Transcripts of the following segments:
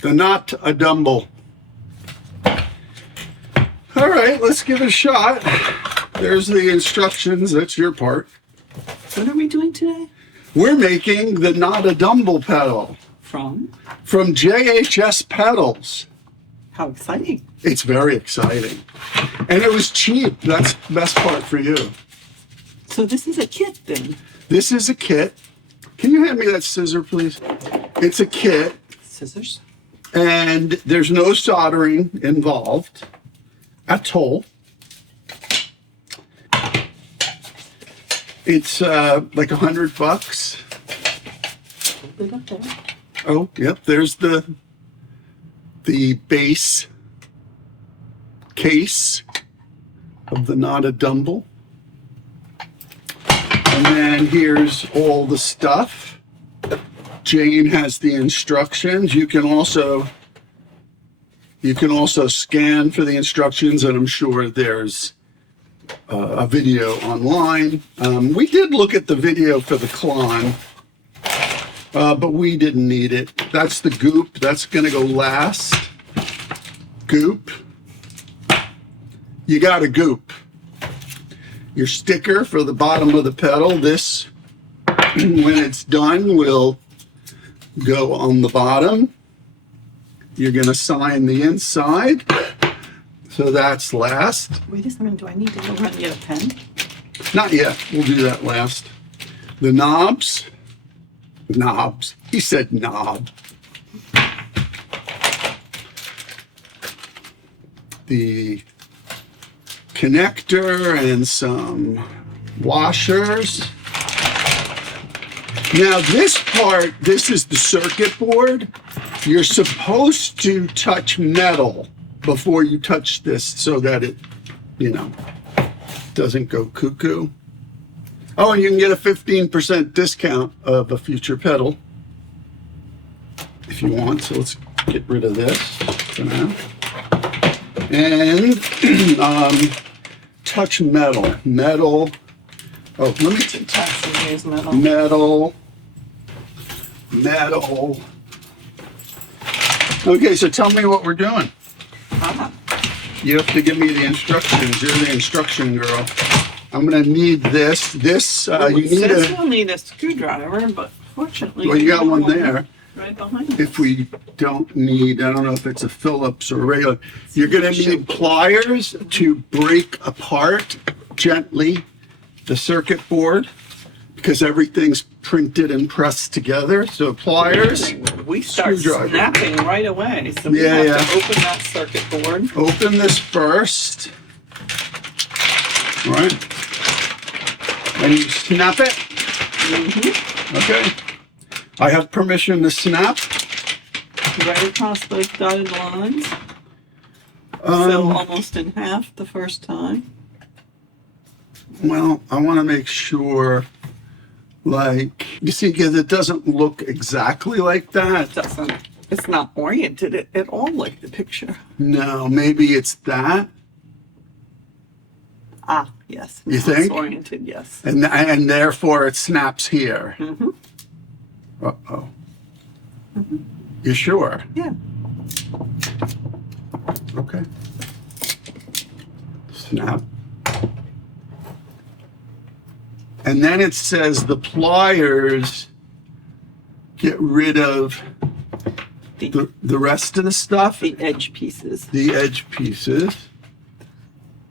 The NOTADÜMBLÜ. All right, let's give it a shot. There's the instructions. That's your part. What are we doing today? We're making the NOTADÜMBLÜ pedal From? from JHS pedals. How exciting. It's very exciting. And it was cheap. That's the best part for you. So this is a kit then? This is a kit. Can you hand me that scissor, please? It's a kit. Scissors? And there's no soldering involved at all. It's like $100. Hold it up there. Oh, yep. There's the base case of the NOTADÜMBLÜ. And then here's all the stuff. Jane has the instructions. You can also scan for the instructions, and I'm sure there's a video online. We did look at the video for the Klon, but we didn't need it. That's the goop. That's going to go last. Goop. You got a goop. Your sticker for the bottom of the pedal. This, when it's done, will go on the bottom. You're going to sign the inside. So that's last. Wait a second, do I need to go run and get a pen? Not yet. We'll do that last. The knobs. Knobs. He said knob. The connector and some washers. Now this part, this is the circuit board. You're supposed to touch metal before you touch this so that it, doesn't go cuckoo. Oh, and you can get a 15% discount of a future pedal if you want. So let's get rid of this for now. And touch metal. Metal. Oh, let me Touch and use metal. Metal. Okay, so tell me what we're doing. You have to give me the instructions. You're the instruction girl. I'm going to need this. We'll need a screwdriver, but fortunately... Well, you got one there. Right behind us. If we don't need, I don't know if it's a Phillips or a regular, you're going to need pliers to break apart gently the circuit board because everything's printed and pressed together. So pliers, we start snapping right away. So we have to open that circuit board. Open this first. All right. And you snap it. Mm-hmm. Okay. I have permission to snap. Right across those dotted lines. So almost in half the first time. Well, I want to make sure, you see, because it doesn't look exactly like that. It's not oriented at all like the picture. No, maybe it's that. Ah, yes. You think? It's oriented, yes. And therefore it snaps here. Mm-hmm. Uh-oh. Mm-hmm. You sure? Yeah. Okay. Snap. And then it says the pliers get rid of the rest of the stuff. The edge pieces. The edge pieces.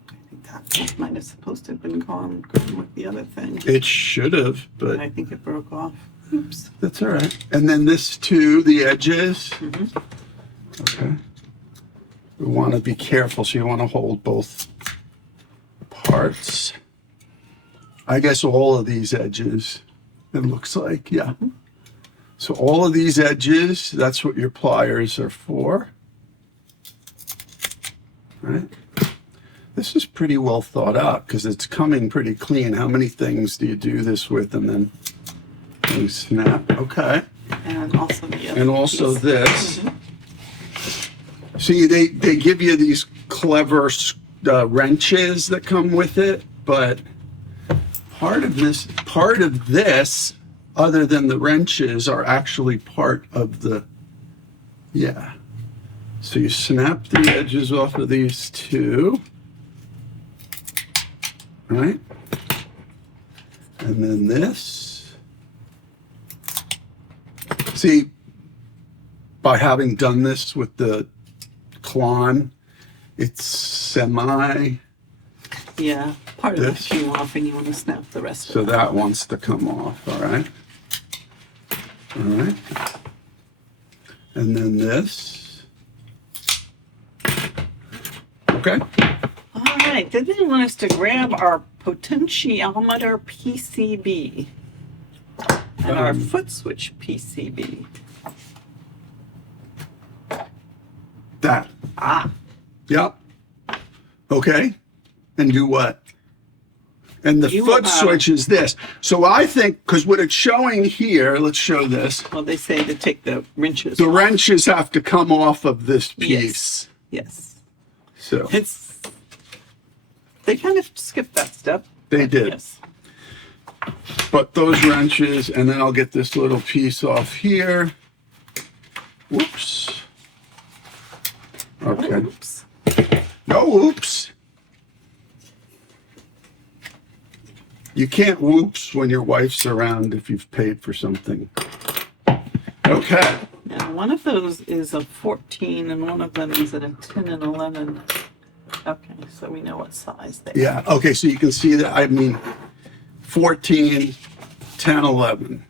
I think that might have supposed to have been gone with the other thing. It should have, but I think it broke off. Oops. That's all right. And then this too, the edges. Mm-hmm. Okay. We want to be careful, so you want to hold both parts. I guess all of these edges, it looks like, yeah. Mm-hmm. So all of these edges, that's what your pliers are for. All right. This is pretty well thought out because it's coming pretty clean. How many things do you do this with and then you snap? Okay. And also the other And also piece. this. Mm-hmm. See, they give you these clever wrenches that come with it, but part of this, other than the wrenches, are actually part of the Yeah. So you snap the edges off of these two, right? And then this. See, by having done this with the Klon, it's semi. Yeah, part of This. that came off and you want to snap the rest So of it. that wants to come off, all right? All right. And then this. Okay. All right, then they want us to grab our potentiometer PCB and our foot switch PCB. That. Ah, Yep. Okay. And do what? And the You foot will, switch is this. So I think, because what it's showing here, let's show this. well, they say to take the wrenches The off. wrenches have to come off of this piece. Yes. So It's, they kind of skipped that step. they did. Yes. But those wrenches, and then I'll get this little piece off here. Whoops. Okay. Oops. No whoops. You can't whoops when your wife's around if you've paid for something. Okay. Now, one of those is a 14 and one of them is at a 10 and 11. Okay, so we know what size they are. Yeah. Okay. So you can see that. I mean, 14, 10, 11.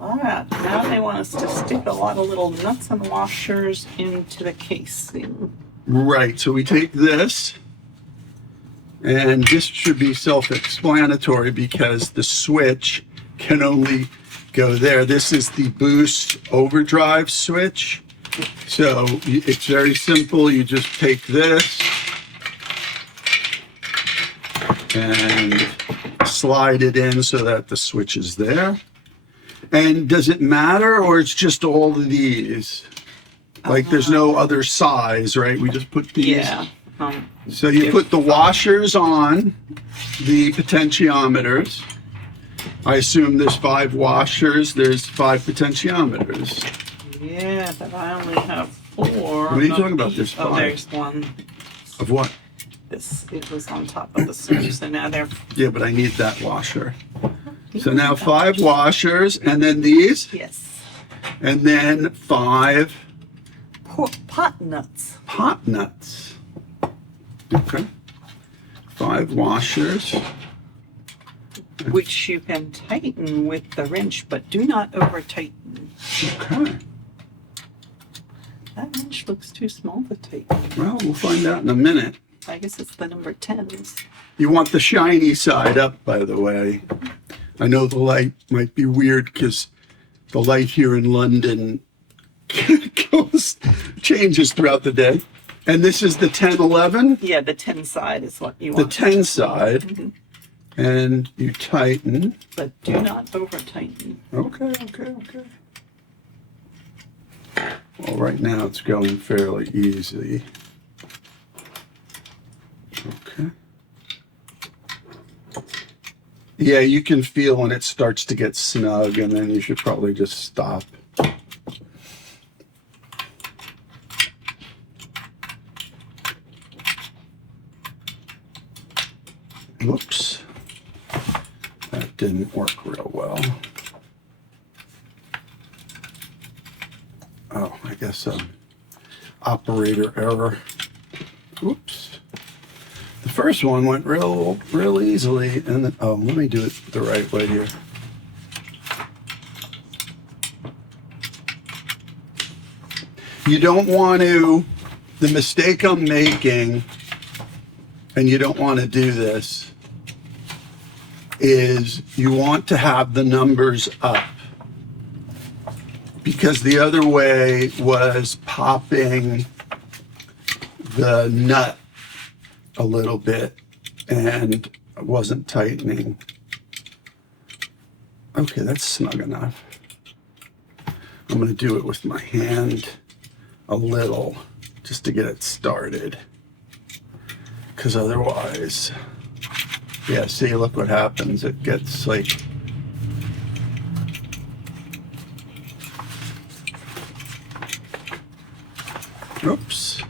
All right, now they want us to stick a lot of little nuts and washers into the casing. Right. So we take this, and this should be self-explanatory because the switch can only go there. This is the boost overdrive switch. So it's very simple. You just take this and slide it in so that the switch is there. And does it matter, or it's just all of these? Like there's no other size, right? We just put these. Yeah. So you put the washers on the potentiometers. I assume there's 5 washers, there's 5 potentiometers. Yeah, but I only have 4. What are you talking about? There's Oh, 5. there's one. Of what? This, it was on top of the switch, so now they're. Yeah, but I need that washer. So now 5 washers, and then these, Yes. and then 5 Pot nuts. pot nuts. Okay. 5 washers. Which you can tighten with the wrench, but do not over tighten. Okay. That wrench looks too small to tighten. Well, we'll find out in a minute. I guess it's the number 10s. You want the shiny side up, by the way. I know the light might be weird because the light here in London changes throughout the day. And this is the 1011, Yeah, the 10 side is what you the want. 10 side. Mhm. And you tighten. But do not over tighten. Okay. Well, right now it's going fairly easy. Okay. Yeah, you can feel when it starts to get snug, and then you should probably just stop. Whoops. That didn't work real well. Oh, I guess operator error. Oops. The first one went real easily, and then, oh, let me do it the right way here. You don't want to, the mistake I'm making, and you don't want to do this, is you want to have the numbers up. Because the other way was popping the nut a little bit and wasn't tightening. Okay, that's snug enough. I'm going to do it with my hand a little just to get it started. Because otherwise, yeah, see, look what happens. It gets like, Oops.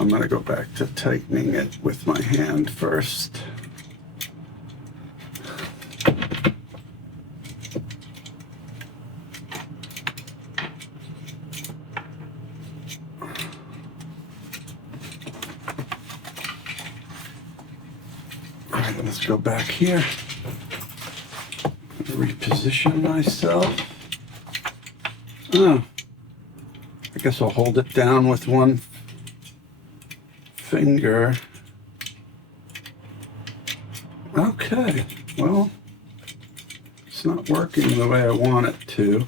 I'm going to go back to tightening it with my hand first. All right, let's go back here. Reposition myself. Oh, I guess I'll hold it down with one finger. Okay, well, it's not working the way I want it to.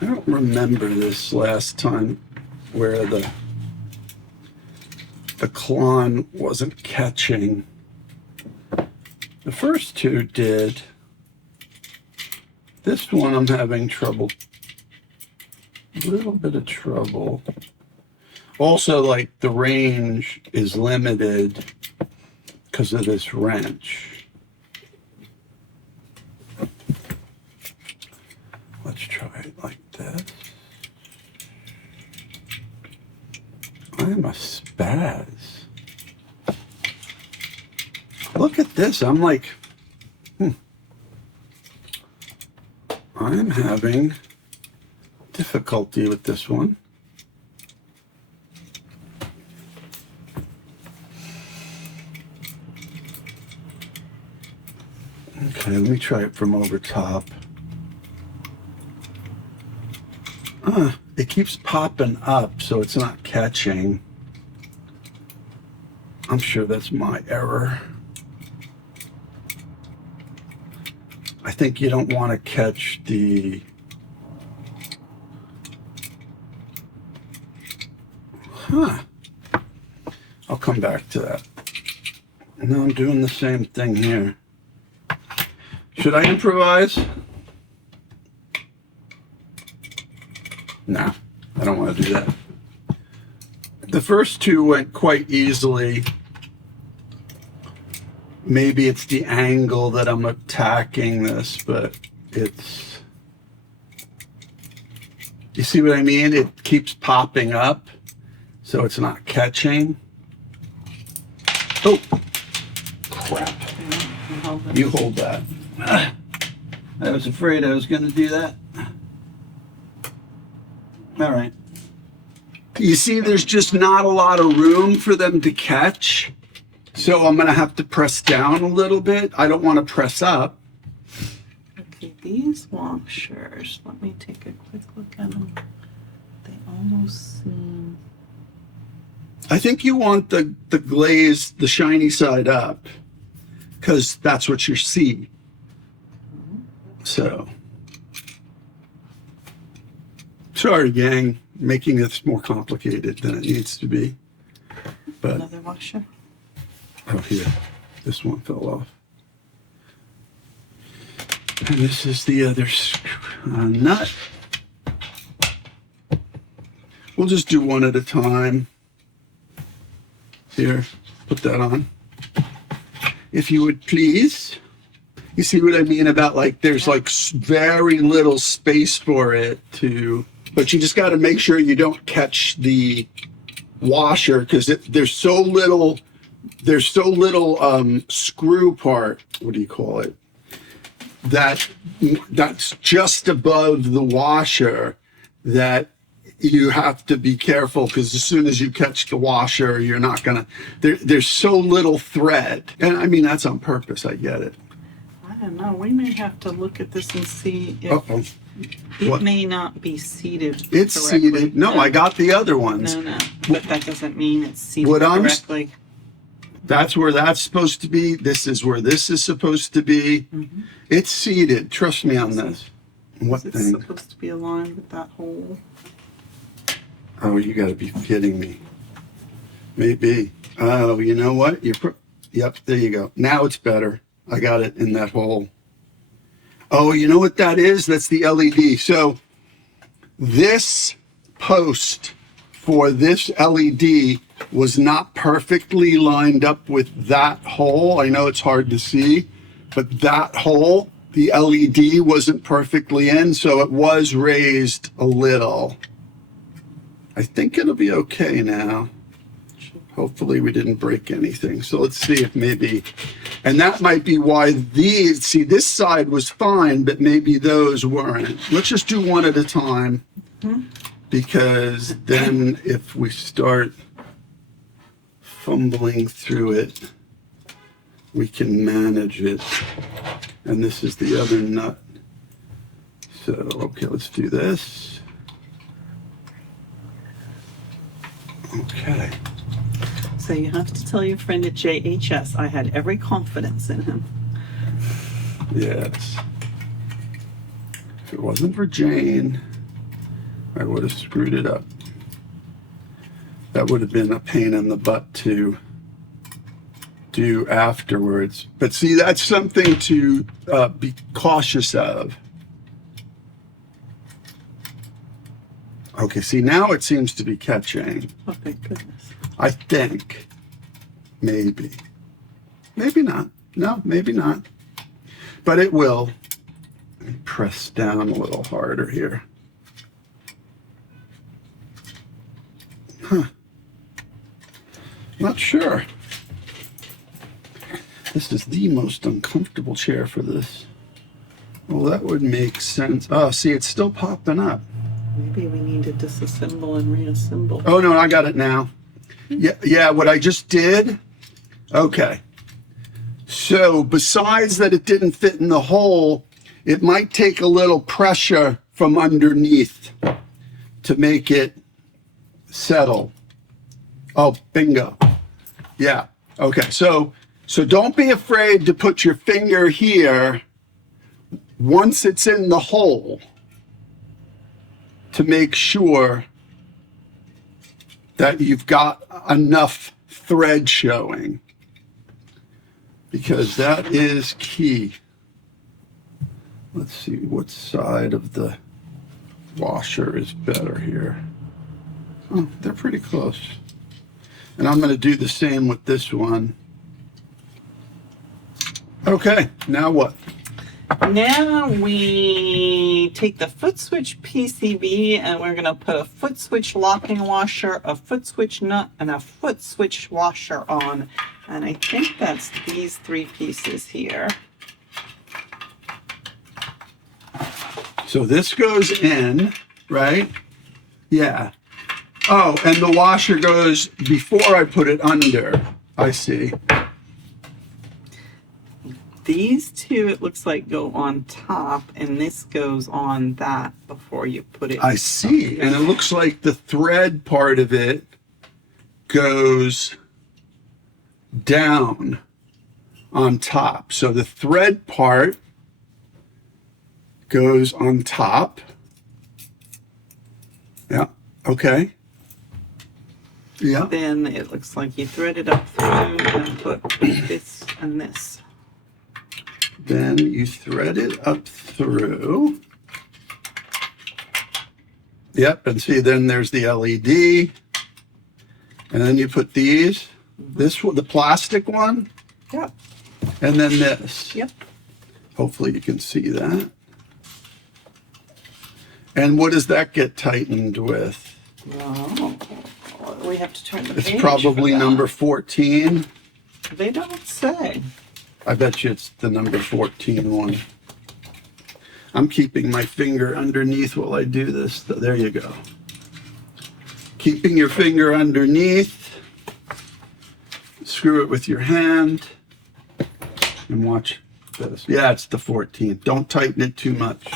I don't remember this last time where the clon wasn't catching. The first two did. This one I'm having trouble, a little bit of trouble. Also, like, the range is limited because of this wrench. Let's try it like this. I am a spaz. Look at this. I'm like, I'm having difficulty with this one. Okay, let me try it from over top. It keeps popping up, so it's not catching. I'm sure that's my error. I think you don't want to catch the... I'll come back to that. No, I'm doing the same thing here. Should I improvise? No, I don't want to do that. The first two went quite easily. Maybe it's the angle that I'm attacking this, but it's... You see what I mean? It keeps popping up, so it's not catching. Oh, crap. You hold that. I was afraid I was going to do that. All right. You see, there's just not a lot of room for them to catch. So I'm going to have to press down a little bit. I don't want to press up. Okay, these washers, let me take a quick look at them. They almost seem... I think you want the glaze, the shiny side up, because that's what you see. So, sorry, gang, making this more complicated than it needs to be. But Another washer? Oh, here, this one fell off. And this is the other nut. We'll just do one at a time. Here, put that on. If you would please. You see what I mean about, like, there's like very little space for it to, but you just got to make sure you don't catch the washer, because there's so little screw part, what do you call it, that's just above the washer, that you have to be careful, because as soon as you catch the washer, you're not gonna, there's so little thread. And I mean, that's on purpose, I get it. I don't know, we may have to look at this and see if it What? may not be seated It's correctly. seated. No, I got the other ones. No, but that doesn't mean it's seated What I'm- correctly. That's where that's supposed to be. This is where this is supposed to be. Mm-hmm. It's seated. Trust me on this. What Is it thing? supposed to be aligned with that hole? Oh, you got to be kidding me. Maybe. Oh, you know what? Yep, there you go. Now it's better. I got it in that hole. Oh, you know what that is? That's the LED. So this post for this LED was not perfectly lined up with that hole. I know it's hard to see, but that hole the LED wasn't perfectly in, so it was raised a little. I think it'll be okay now. Hopefully we didn't break anything. So let's see if maybe, and that might be why these, see this side was fine, but maybe those weren't. Let's just do one at a time, because then if we start fumbling through it, we can manage it. And this is the other nut. So, okay, let's do this. Okay. So you have to tell your friend at JHS, I had every confidence in him. Yes. If it wasn't for Jane, I would have screwed it up. That would have been a pain in the butt to do afterwards. But see, that's something to be cautious of. Okay, see, now it seems to be catching. Oh, thank goodness. I think. Maybe. Maybe not. No, maybe not. But it will. Let me press down a little harder here. Huh. Not sure. This is the most uncomfortable chair for this. Well, that would make sense. Oh, see, it's still popping up. Maybe we need to disassemble and reassemble. Oh, no, I got it now. Yeah, what I just did. Okay. So besides that it didn't fit in the hole, it might take a little pressure from underneath to make it settle. Oh, bingo. Yeah. Okay. So don't be afraid to put your finger here once it's in the hole to make sure that you've got enough thread showing, because that is key. Let's see what side of the washer is better here. Oh, they're pretty close. And I'm going to do the same with this one. Okay, now what? Now we take the foot switch PCB and we're going to put a foot switch locking washer, a foot switch nut, and a foot switch washer on. And I think that's these three pieces here. So this goes in, right? Yeah. Oh, and the washer goes before I put it under. I see. These two, it looks like, go on top, and this goes on that before you put it. I see. And it looks like the thread part of it goes down on top. So the thread part goes on top. Yeah. Okay. Yeah. Then it looks like you thread it up through and put this and this. Then you thread it up through. Yep, and see, then there's the LED. And then you put these, this one, the plastic one, Yep. and then this. Yep. Hopefully you can see that. And what does that get tightened with? Well, we have to turn the It's page probably for that. number 14. They don't say. I bet you it's the number 14 one. I'm keeping my finger underneath while I do this. There you go. Keeping your finger underneath. Screw it with your hand. And watch this. Yeah, it's the 14th. Don't tighten it too much.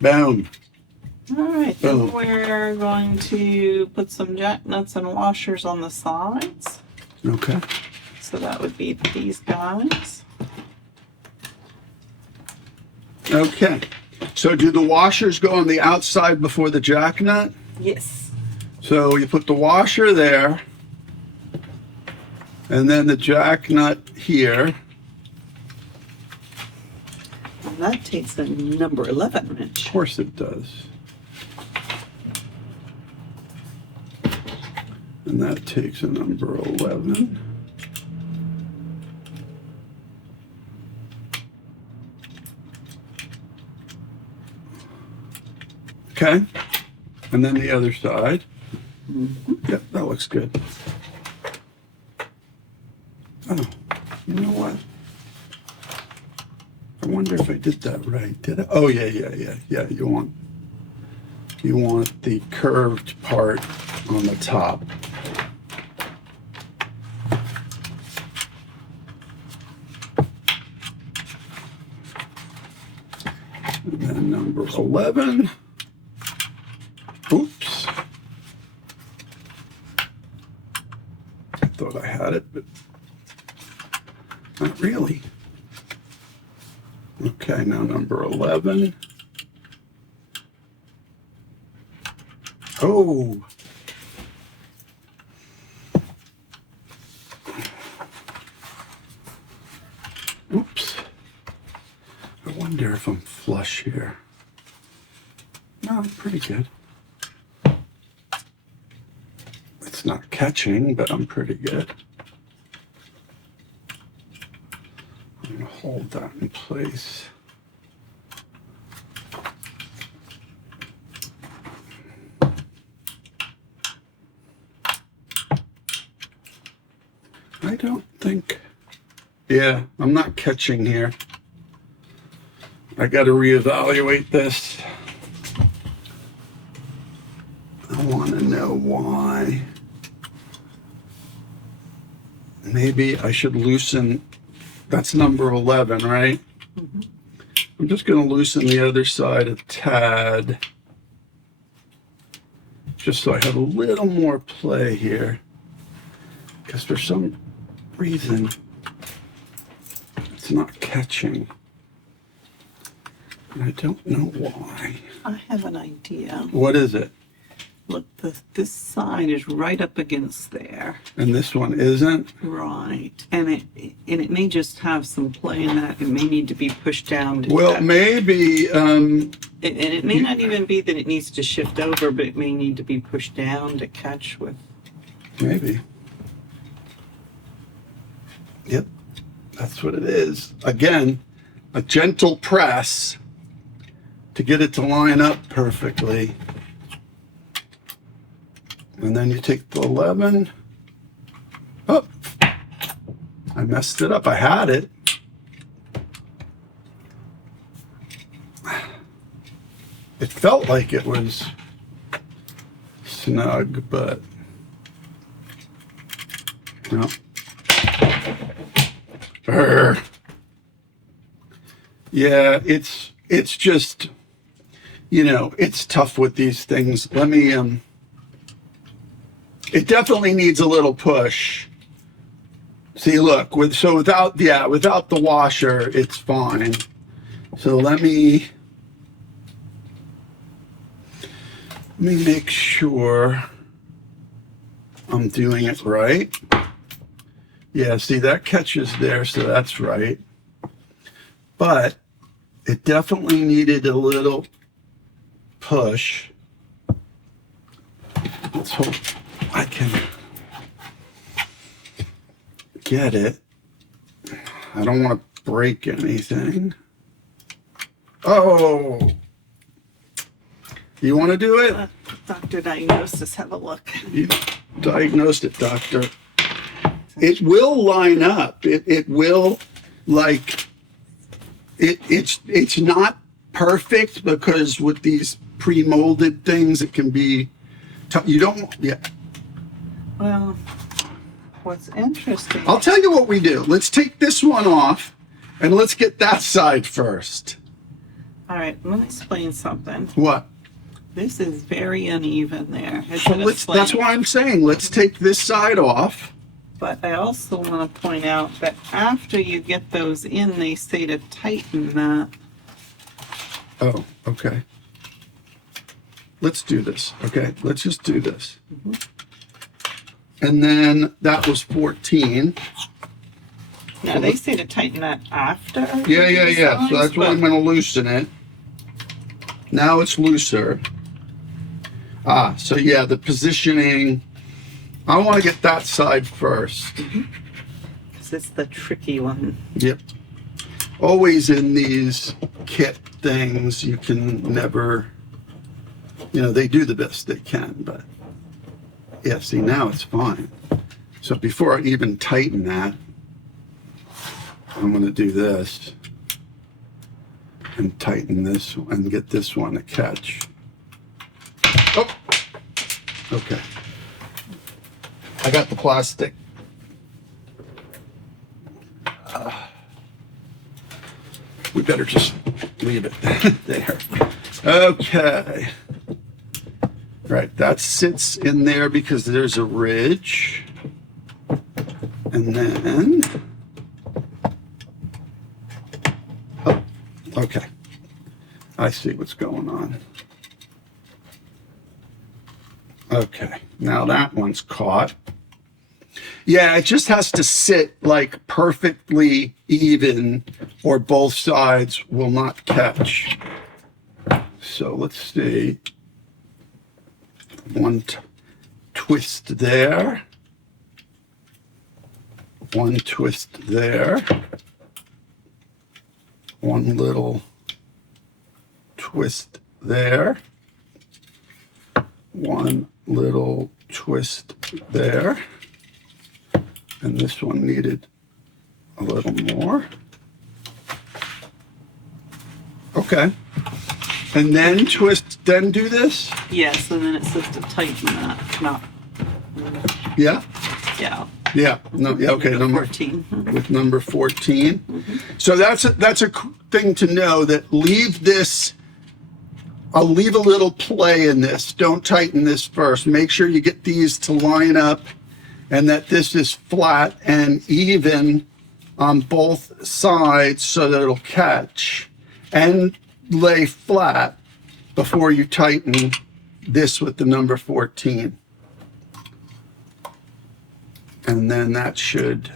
Boom. All right, then Boom. we're going to put some jack nuts and washers on the sides. Okay. So that would be these guys. Okay. So do the washers go on the outside before the jack nut? Yes. So you put the washer there, and then the jack nut here. And that takes a number 11 Of wrench. course it does. And that takes a number 11. Okay. And then the other side. Yep, that looks good. Oh, you know what? I wonder if I did that right. Did I? Oh, yeah. You want the curved part on the top. And then number 11. Oops. I thought I had it, but not really. Okay, now number 11. Oh. Oops. I wonder if I'm flush here. No, I'm pretty good. It's not catching, but I'm pretty good. I'm going to hold that in place. I don't think, yeah, I'm not catching here. I got to reevaluate this. I want to know why. Maybe I should loosen, that's number 11, right? Mm-hmm. I'm just going to loosen the other side a tad, just so I have a little more play here, because for some reason it's not catching. And I don't know why. I have an idea. What is it? Look, this side is right up against there. And this one isn't? Right. And it may just have some play in that. It may need to be pushed down. Well, maybe. And it may not even be that it needs to shift over, but it may need to be pushed down to catch with. Maybe. Yep, that's what it is. Again, a gentle press to get it to line up perfectly. And then you take the 11. Oh, I messed it up. I had it. It felt like it was snug, but no. Yeah, it's just, you know, it's tough with these things. Let me, it definitely needs a little push. See, look, without the washer, it's fine. So let me make sure I'm doing it right. Yeah, see, that catches there, so that's right. But it definitely needed a little push. Let's hope I can get it. I don't want to break anything. Oh! You want to do it? Dr. Diagnosis, have a look. You diagnosed it, doctor. It will line up. It will, like, it's not perfect because with these pre-molded things, it can be tough. You don't, yeah. Well, what's interesting. I'll tell you what we do. Let's take this one off and let's get that side first. All right, let me explain something. What? This is very uneven there. So that's why I'm saying let's take this side off. But I also want to point out that after you get those in, they say to tighten that. Oh, okay. Let's do this. Okay, let's just do this. Mm-hmm. And then that was 14. Now they say to tighten that after. Yeah. So that's why I'm going to loosen it. Now it's looser. Ah, so yeah, the positioning. I want to get that side first. Because it's the tricky one. Yep. Always in these kit things, you can never You know, they do the best they can, but yeah, see, now it's fine. So before I even tighten that, I'm going to do this and tighten this and get this one to catch. Oh, okay. I got the plastic. We better just leave it there. Okay. Right, that sits in there because there's a ridge. And then, oh, okay. I see what's going on. Okay, now that one's caught. Yeah, it just has to sit like perfectly even or both sides will not catch. So let's see. One twist there. One twist there. One little twist there. One little twist there. And this one needed a little more. Okay. And then twist, then do this? Yes, and then it says to tighten that knot. Yeah? Yeah. Yeah. No, yeah, okay. Number 14. With number 14. So that's a thing to know, that leave this, I'll leave a little play in this. Don't tighten this first. Make sure you get these to line up and that this is flat and even on both sides so that it'll catch, and lay flat before you tighten this with the number 14. And then that should,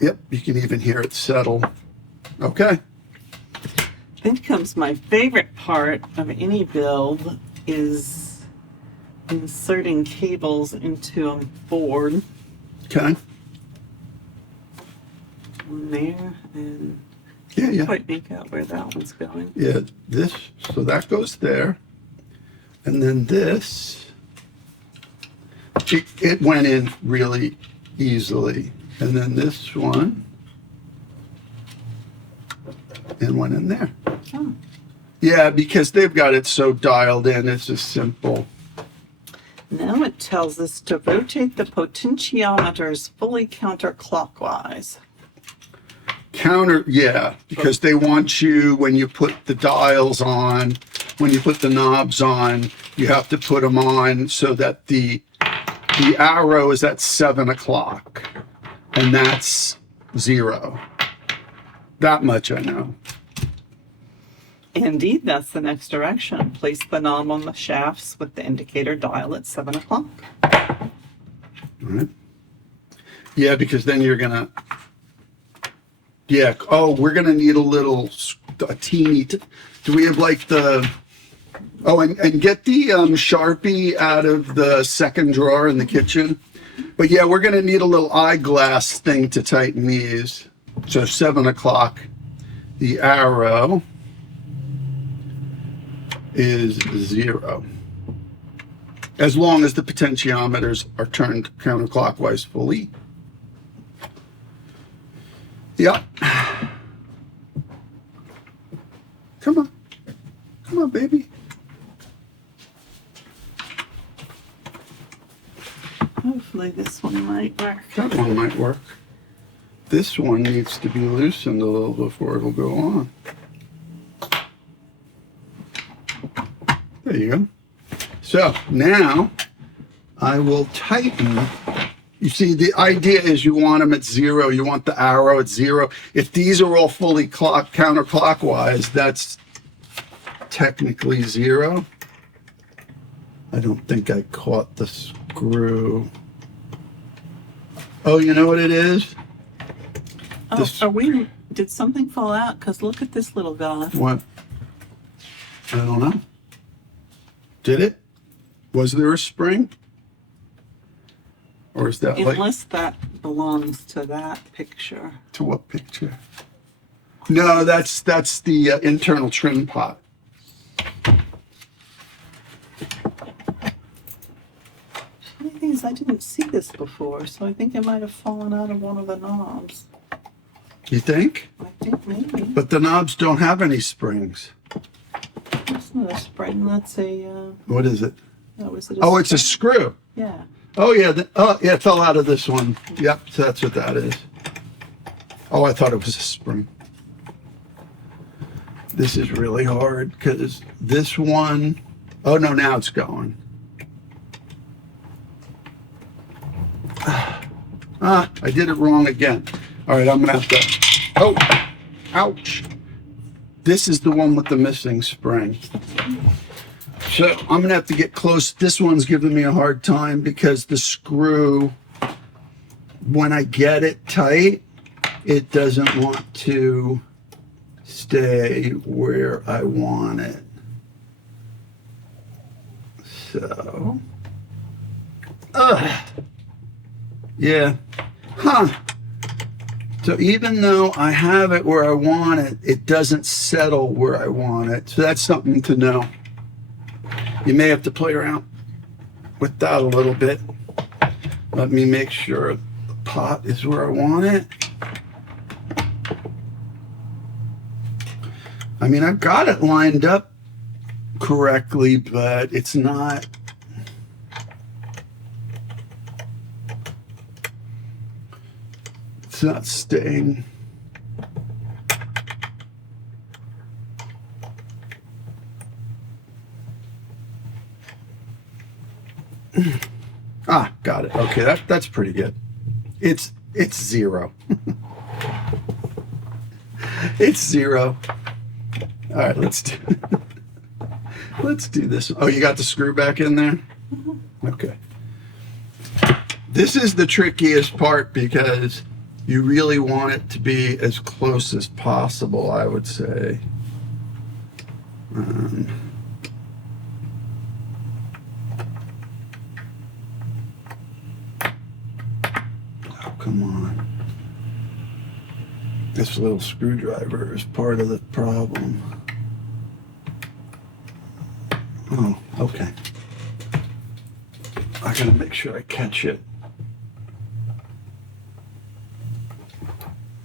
yep, you can even hear it settle. Okay. Then comes my favorite part of any build, is inserting cables into a board. Okay. One there, and Yeah, yeah. quite make out where that one's going. Yeah, this, so that goes there. And then this, it went in really easily. And then this one, it went in there. Oh. Yeah, because they've got it so dialed in, it's just simple. Now it tells us to rotate the potentiometers fully counterclockwise. Yeah, because they want you, when you put the dials on, when you put the knobs on, you have to put them on so that the arrow is at 7 o'clock, and that's 0. That much I know. Indeed, that's the next direction. Place the knob on the shafts with the indicator dial at 7 o'clock. All right. Yeah, because then you're gonna, yeah, oh, we're gonna need a teeny, do we have like the, oh, and get the Sharpie out of the second drawer in the kitchen. But yeah, we're gonna need a little eyeglass thing to tighten these. So 7 o'clock, the arrow is 0. As long as the potentiometers are turned counterclockwise fully. Yeah. Come on. Come on, baby. Hopefully this one might work. That one might work. This one needs to be loosened a little before it'll go on. There you go. So now I will tighten. You see, the idea is you want them at 0. You want the arrow at 0. If these are all fully counterclockwise, that's technically 0. I don't think I caught the screw. Oh, you know what it is? Oh, did something fall out? Because look at this little guy. What? I don't know. Did it? Was there a spring? Or is that like... Unless that belongs to that picture. To what picture? No, that's the internal trim pot. I didn't see this before, so I think it might have fallen out of one of the knobs. You think? I think maybe. But the knobs don't have any springs. That's not a spring. That's a. What is it? Oh, is it? Oh, it's a screw. Yeah. Oh yeah. Oh yeah, it fell out of this one. Yep, so that's what that is. Oh, I thought it was a spring. This is really hard because this one. Oh no, now it's going. I did it wrong again. All right, I'm gonna have to. Oh, ouch! This is the one with the missing spring. So I'm gonna have to get close. This one's giving me a hard time because the screw, when I get it tight, it doesn't want to stay where I want it. So, yeah, huh. So even though I have it where I want it, it doesn't settle where I want it. So that's something to know. You may have to play around with that a little bit. Let me make sure the pot is where I want it. I mean, I've got it lined up correctly, but it's not. It's not staying. Ah, got it. Okay, that's pretty good. It's zero. It's zero. All right, let's do this. Oh, you got the screw back in there? Okay. This is the trickiest part because you really want it to be as close as possible, I would say. Oh, come on. This little screwdriver is part of the problem. Oh, okay. I gotta make sure I catch it.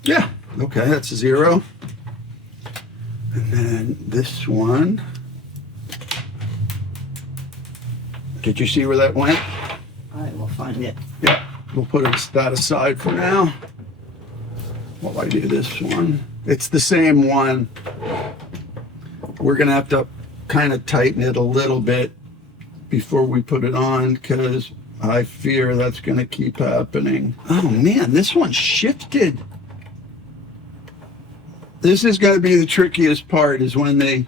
Yeah, okay, that's zero. And then this one. Did you see where that went? I will find it. Yeah, we'll put that aside for now. While I do this one. It's the same one. We're gonna have to kind of tighten it a little bit before we put it on because I fear that's gonna keep happening. Oh man, this one shifted. This is gonna be the trickiest part is when the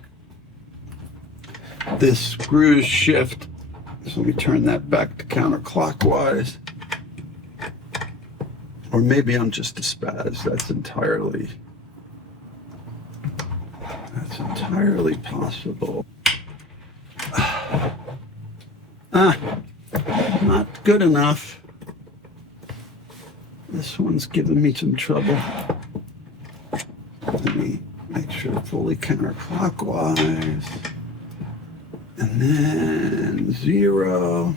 screws shift. So let me turn that back to counterclockwise. Or maybe I'm just a spaz. That's entirely possible. Not good enough. This one's giving me some trouble. Let me make sure fully counterclockwise. And then zero.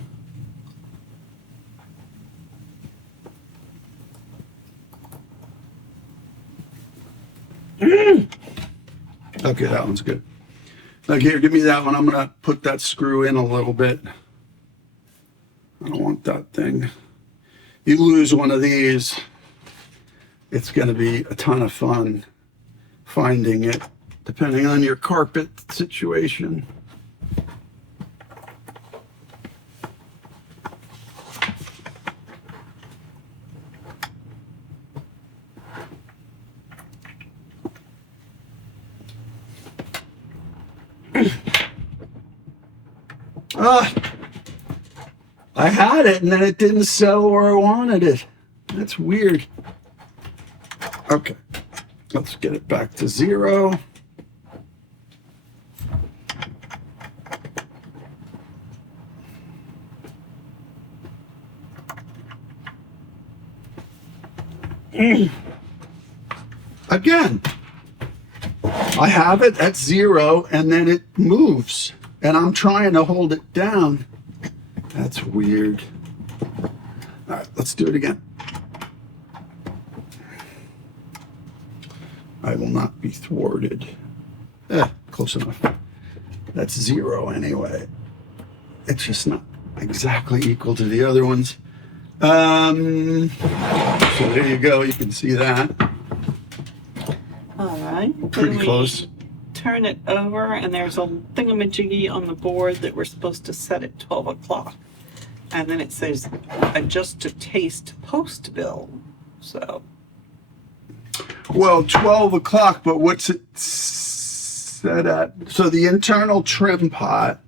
Okay, that one's good. Okay, here, give me that one. I'm gonna put that screw in a little bit. I don't want that thing. You lose one of these, it's gonna be a ton of fun finding it, depending on your carpet situation. I had it and then it didn't settle where I wanted it. That's weird. Okay, let's get it back to zero. Again, I have it at zero and then it moves and I'm trying to hold it down. That's weird. All right, let's do it again. I will not be thwarted. Close enough. That's 0 anyway. It's just not exactly equal to the other ones. So there you go. You can see that. All right. Pretty close. Turn it over, and there's a thingamajiggy on the board that we're supposed to set at 12 o'clock. And then it says adjust to taste post bill. So. Well, 12 o'clock, but what's it set at? So the internal trim pot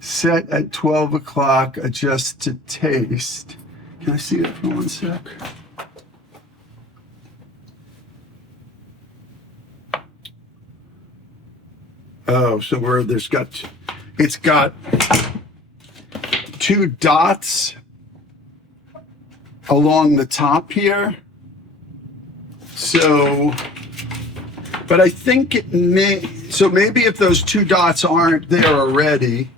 set at 12 o'clock, adjust to taste. Can I see that for 1 sec? Oh, so where it's got 2 dots along the top here. So, but I think it may, so maybe if those 2 dots aren't there already,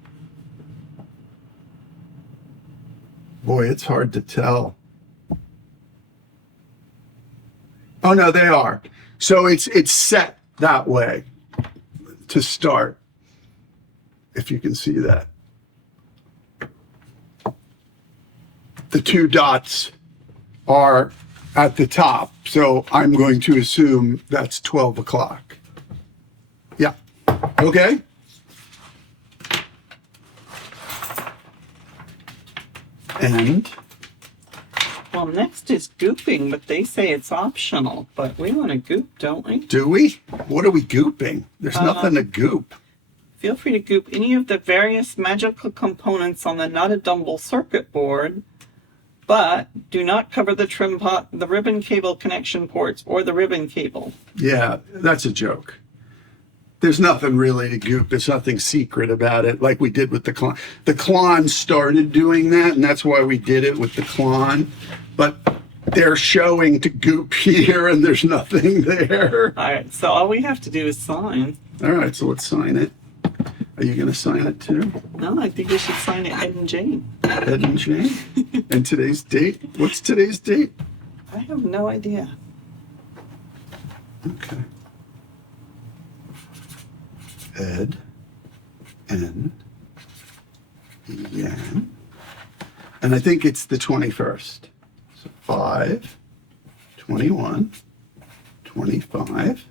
boy, it's hard to tell. Oh no, they are. So it's set that way to start, if you can see that. The 2 dots are at the top, so I'm going to assume that's 12 o'clock. Yeah, okay. And? Well, next is gooping, but they say it's optional, but we want to goop, don't we? Do we? What are we gooping? There's nothing to goop. Feel free to goop any of the various magical components on the NOTADÜMBLÜ circuit board, but do not cover the trim pot, the ribbon cable connection ports, or the ribbon cable. Yeah, that's a joke. There's nothing really to goop. There's nothing secret about it, like we did with the Klon. The Klon started doing that, and that's why we did it with the Klon. But they're showing to goop here, and there's nothing there. All right, so all we have to do is sign. All right, so let's sign it. Are you going to sign it too? No, I think we should sign it Ed and Jane. Ed and Jane? And today's date? What's today's date? I have no idea. Okay. Ed and Jan. And I think it's the 21st. So 5, 21, 25.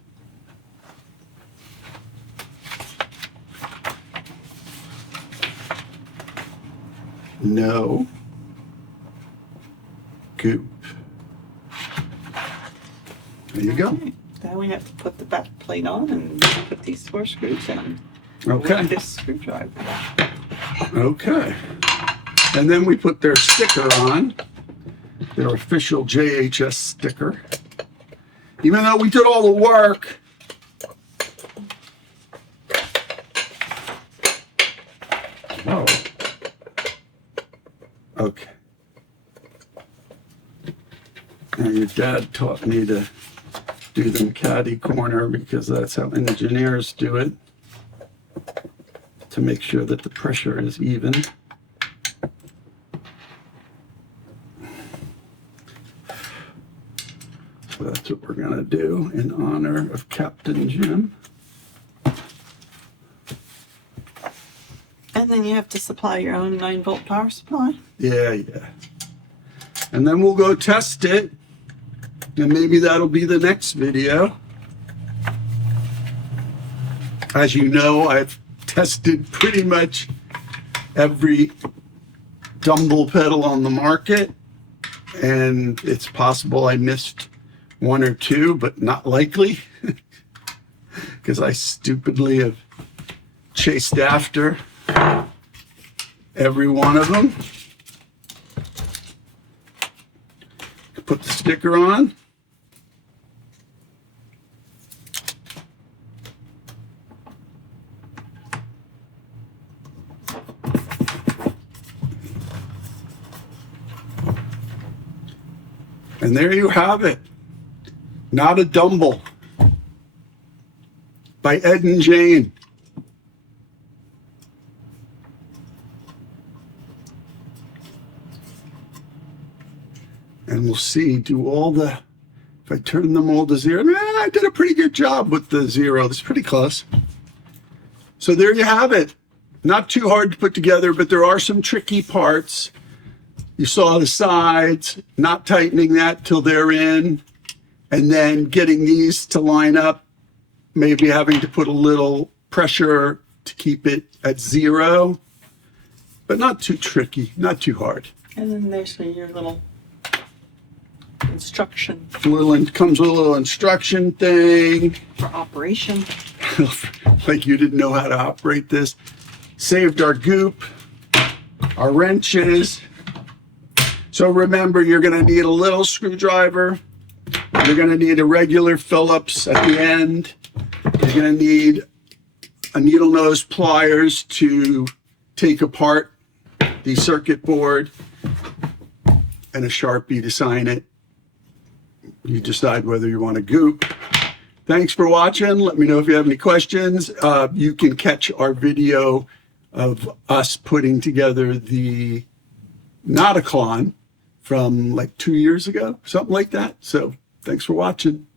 No goop. There you go. Right. Then we have to put the back plate on and put these 4 screws in. Okay. With this screwdriver. Okay. And then we put their sticker on, their official JHS sticker. Even though we did all the work, oh, okay. And your dad taught me to do them caddy corner because that's how engineers do it, to make sure that the pressure is even. So that's what we're gonna do in honor of Captain Jim. And then you have to supply your own 9-volt power supply. Yeah. And then we'll go test it, and maybe that'll be the next video. As you know, I've tested pretty much every dumble pedal on the market, and it's possible I missed 1 or 2, but not likely, because I stupidly have chased after every one of them. Put the sticker on. And there you have it. NOTADÜMBLÜ by Ed and Jane. And we'll see, if I turn them all to 0, I did a pretty good job with the 0. That's pretty close. So there you have it. Not too hard to put together, but there are some tricky parts. You saw the sides, not tightening that till they're in, and then getting these to line up, maybe having to put a little pressure to keep it at 0, but not too tricky, not too hard. And then there's your little instruction Comes with a little instruction thing. for operation. Like you didn't know how to operate this. Saved our goop, our wrenches. So remember, you're going to need a little screwdriver. You're going to need a regular Phillips at the end. You're going to need a needle nose pliers to take apart the circuit board, and a Sharpie to sign it. You decide whether you want a goop. Thanks for watching. Let me know if you have any questions. You can catch our video of us putting together the Nauticlon from like 2 years ago, something like that. So thanks for watching.